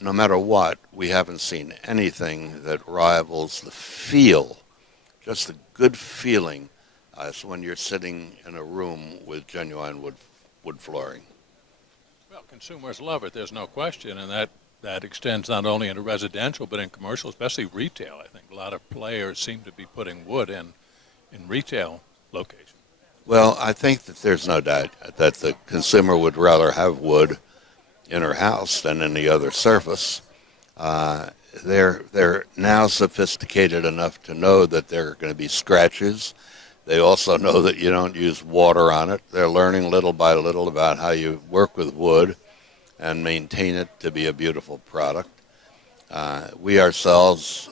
no matter what, we haven't seen anything that rivals the feel, just the good feeling as when you're sitting in a room with genuine wood flooring. Well, consumers love it. There's no question, and that extends not only into residential but in commercial, especially retail. I think a lot of players seem to be putting wood in retail locations. Well, I think that there's no doubt that the consumer would rather have wood in her house than any other surface. They're now sophisticated enough to know that there are going to be scratches. They also know that you don't use water on it. They're learning little by little about how you work with wood and maintain it to be a beautiful product. We ourselves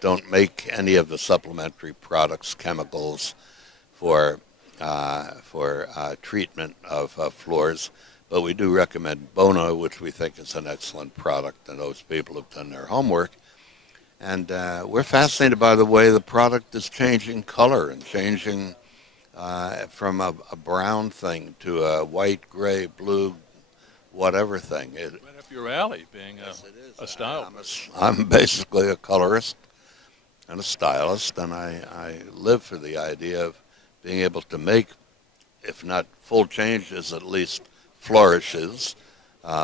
don't make any of the supplementary products, chemicals for treatment of floors, but we do recommend Bona, which we think is an excellent product, and those people have done their homework. And we're fascinated by the way the product is changing color and changing from a brown thing to a white, gray, blue, whatever thing. Right up your alley, being a style. I'm basically a colorist and a stylist, and I live for the idea of being able to make, if not full changes, at least flourishes,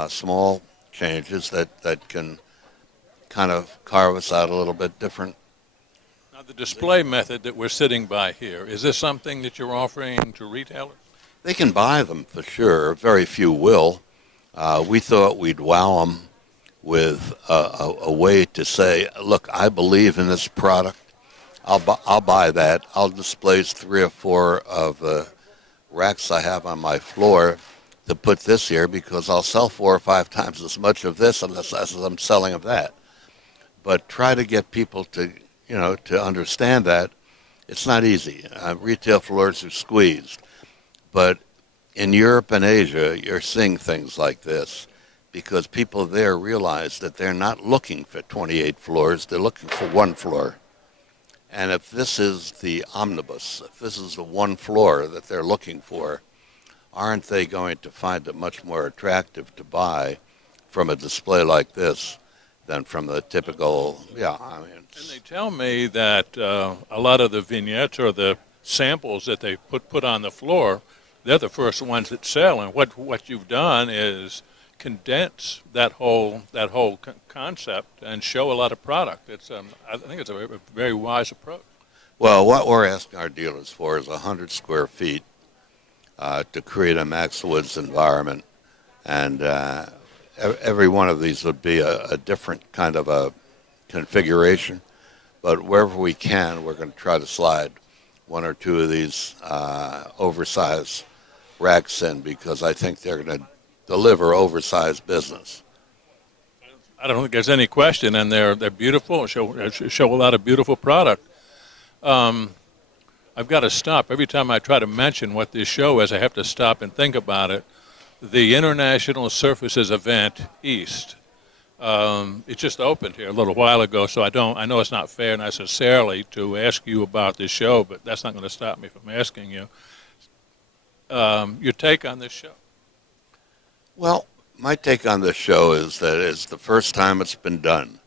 small changes that can kind of carve us out a little bit different. Now, the display method that we're sitting by here, is this something that you're offering to retailers? They can buy them for sure. Very few will. We thought we'd wow them with a way to say, look, I believe in this product. I'll buy that. I'll displace 3 or 4 of the racks I have on my floor to put this here because I'll sell 4 or 5 times as much of this as I'm selling of that. But try to get people to understand that it's not easy. Retail floors are squeezed. But in Europe and Asia, you're seeing things like this because people there realize that they're not looking for 28 floors. They're looking for 1 floor. And if this is the omnibus, if this is the 1 floor that they're looking for, aren't they going to find it much more attractive to buy from a display like this than from the typical, And they tell me that a lot of the vignettes or the samples that they put on the floor, they're the first ones that sell. And what you've done is condense that whole concept and show a lot of product. I think it's a very wise approach. Well, what we're asking our dealers for is 100 square feet to create a Max Woods environment, and every one of these would be a different kind of a configuration, but wherever we can, we're going to try to slide 1 or 2 of these oversized racks in because I think they're going to deliver oversized business. I don't think there's any question, and they're beautiful. Show a lot of beautiful product. I've got to stop every time I try to mention what this show is. I have to stop and think about it. The International Surfaces Event East. It just opened here a little while ago, so I know it's not fair necessarily to ask you about this show, but that's not going to stop me from asking you. Your take on this show? Well, my take on this show is that it's the first time it's been done.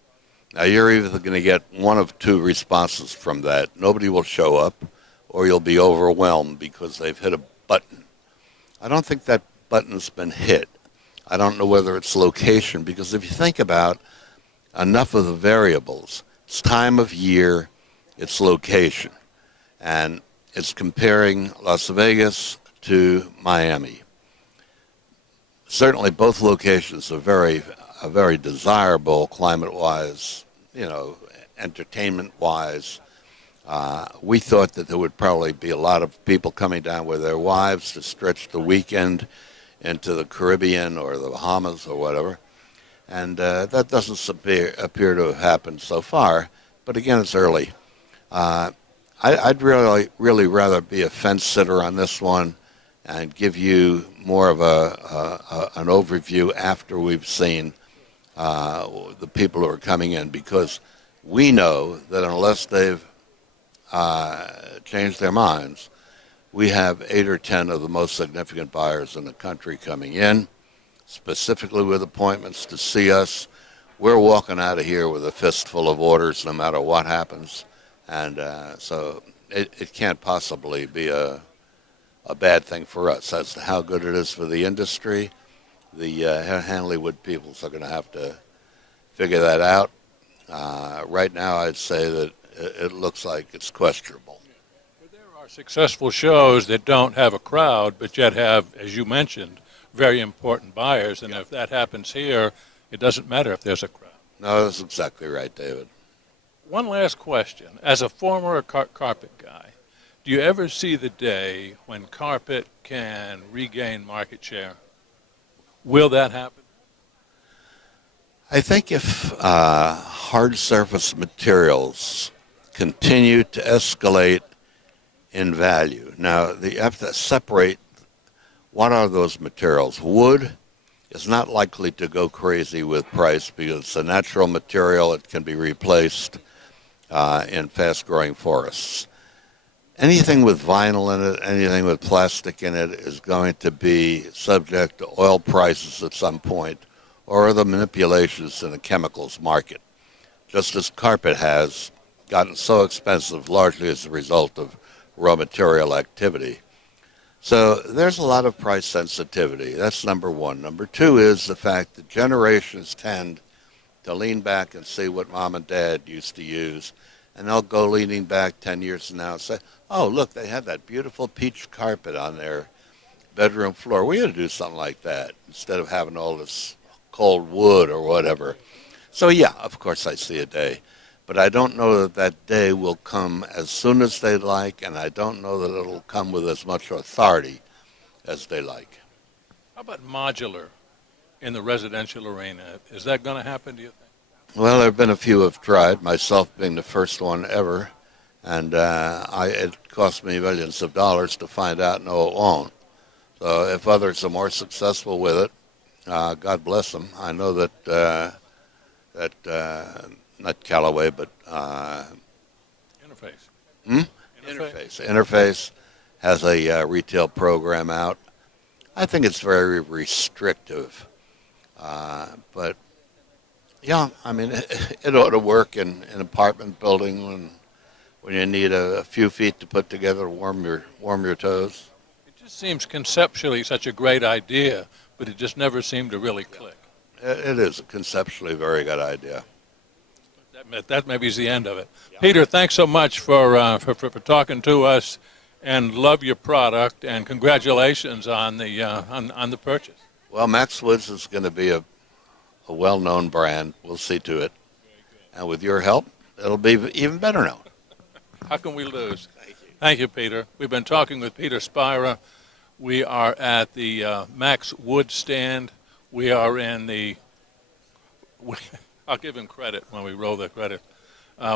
Now, you're either going to get 1 of 2 responses from that. Nobody will show up, or you'll be overwhelmed because they've hit a button. I don't think that button's been hit. I don't know whether it's location, because if you think about enough of the variables, it's time of year, it's location, and it's comparing Las Vegas to Miami. Certainly both locations are very desirable climate-wise, entertainment-wise. We thought that there would probably be a lot of people coming down with their wives to stretch the weekend into the Caribbean or the Bahamas or whatever. And that doesn't appear to have happened so far. But again, it's early. I'd really rather be a fence sitter on this one and give you more of an overview after we've seen the people who are coming in, because we know that unless they've changed their minds, we have 8 or 10 of the most significant buyers in the country coming in, specifically with appointments to see us. we're walking out of here with a fistful of orders no matter what happens. And so it can't possibly be a bad thing for us. As to how good it is for the industry, the Hanley Wood peoples are going to have to figure that out. Right now, I'd say that it looks like it's questionable. But there are successful shows that don't have a crowd, but yet have, as you mentioned, very important buyers. And if that happens here, it doesn't matter if there's a crowd. No, that's exactly right, David. One last question. As a former carpet guy, do you ever see the day when carpet can regain market share? Will that happen? I think if hard surface materials continue to escalate in value, now you have to separate what are those materials. Wood is not likely to go crazy with price because it's a natural material. It can be replaced in fast-growing forests. Anything with vinyl in it, anything with plastic in it is going to be subject to oil prices at some point or other manipulations in the chemicals market, just as carpet has gotten so expensive largely as a result of raw material activity. So there's a lot of price sensitivity. That's number one. Number two is the fact that generations tend to lean back and see what mom and dad used to use, and they'll go leaning back 10 years from now and say, oh, look, they had that beautiful peach carpet on their bedroom floor. We ought to do something like that instead of having all this cold wood or whatever. So, yeah, of course I see a day. But I don't know that that day will come as soon as they'd like, and I don't know that it'll come with as much authority as they like. How about modular in the residential arena? Is that going to happen, do you think? Well, there have been a few who have tried, myself being the first one ever, and it cost me millions of dollars to find out, no, it won't. So if others are more successful with it, God bless them. I know that not Callaway, but Interface. Interface has a retail program out. I think it's very restrictive, but yeah, I mean it ought to work in an apartment building when you need a few feet to put together to warm your toes. It just seems conceptually such a great idea, but it just never seemed to really click. It is a conceptually very good idea. That maybe is the end of it. Yeah. Peter, thanks so much for talking to us, and love your product, and congratulations on the purchase. Well, Max Windsor is going to be a well-known brand. We'll see to it. And with your help, it'll be even better known. How can we lose? Thank you. Thank you, Peter. We've been talking with Peter Spirer. We are at the Max Wood stand. We are in the... I'll give him credit when we roll the credit.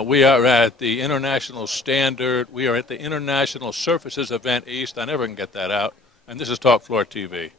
We are at the International Standard. We are at the International Surfaces Event East. I never can get that out. And this is Talk Floor TV.